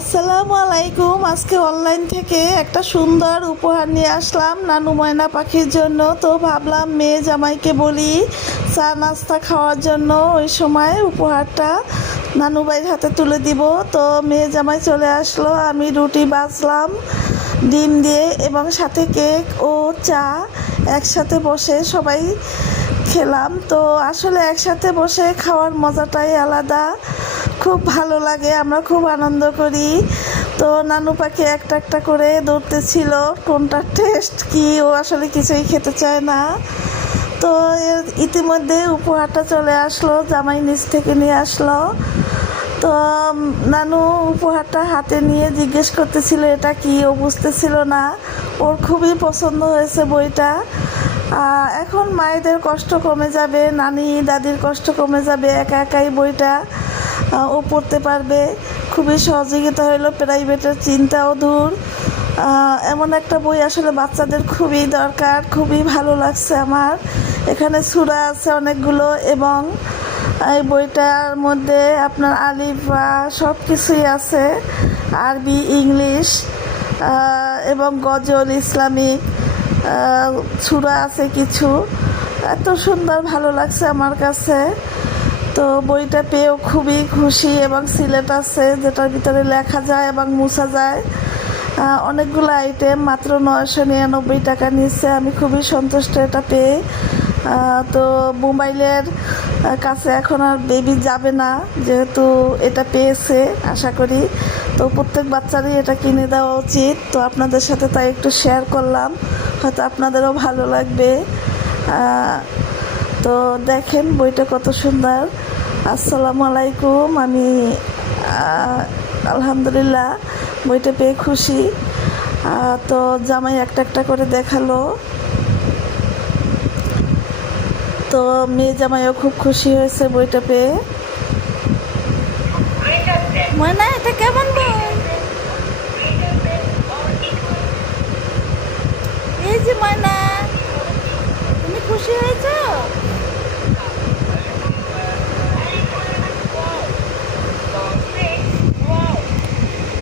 আসসালামু আলাইকুম। আজকে অনলাইন থেকে একটা সুন্দর উপহার নিয়ে আসলাম নানু ময়না পাখির জন্য। তো ভাবলাম মেয়ে জামাইকে বলি চা নাস্তা খাওয়ার জন্য, ওই সময় উপহারটা নানু ভাইয়ের হাতে তুলে দিব। তো মেয়ে জামাই চলে আসলো, আমি রুটি বাজলাম ডিম দিয়ে এবং সাথে কেক ও চা একসাথে বসে সবাই খেলাম। তো আসলে একসাথে বসে খাওয়ার মজাটাই আলাদা, খুব ভালো লাগে, আমরা খুব আনন্দ করি। তো নানু পাখি একটা একটা করে ধরতেছিল কোনটা টেস্ট কি, ও আসলে কিছুই খেতে চায় না। তো ইতিমধ্যে উপহারটা চলে আসলো, জামাই নিচ থেকে নিয়ে আসলো। তো নানু উপহারটা হাতে নিয়ে জিজ্ঞেস করতেছিল এটা কি, ও বুঝতেছিল না। ওর খুবই পছন্দ হয়েছে বইটা। এখন মায়েদের কষ্ট কমে যাবে, নানি দাদির কষ্ট কমে যাবে, একা একাই বইটা ও পড়তে পারবে। খুবই সহযোগিতা হলো, প্রাইভেটের চিন্তাও দূর। এমন একটা বই আসলে বাচ্চাদের খুবই দরকার, খুবই ভালো লাগছে আমার। এখানে সূরা আছে অনেকগুলো এবং এই বইটার মধ্যে আপনার আলিফ বা সব কিছুই আছে, আরবি, ইংলিশ এবং গজল, ইসলামিক সূরা আছে কিছু। এত সুন্দর ভালো লাগছে আমার কাছে। তো বইটা পেয়েও খুবই খুশি এবং সিলেট আছে যেটার ভিতরে লেখা যায় এবং মুছা যায়। অনেকগুলো আইটেম, মাত্র 999 টাকা নিচ্ছে। আমি খুবই সন্তুষ্ট এটা পেয়ে। তো মোবাইলের কাছে এখন আর বেবি যাবে না, যেহেতু এটা পেয়েছে আশা করি। তো প্রত্যেক বাচ্চারই এটা কিনে দেওয়া উচিত। তো আপনাদের সাথে তাই একটু শেয়ার করলাম, হয়তো আপনাদেরও ভালো লাগবে। তো দেখেন বইটা কত সুন্দর। আসসালামু আলাইকুম। আমি আলহামদুলিল্লাহ বইটা পেয়ে খুশি। তো জামাই একটা একটা করে দেখালো। তো মেয়ে জামাইও খুব খুশি হয়েছে বইটা পেয়ে। ময়না এটা কেমন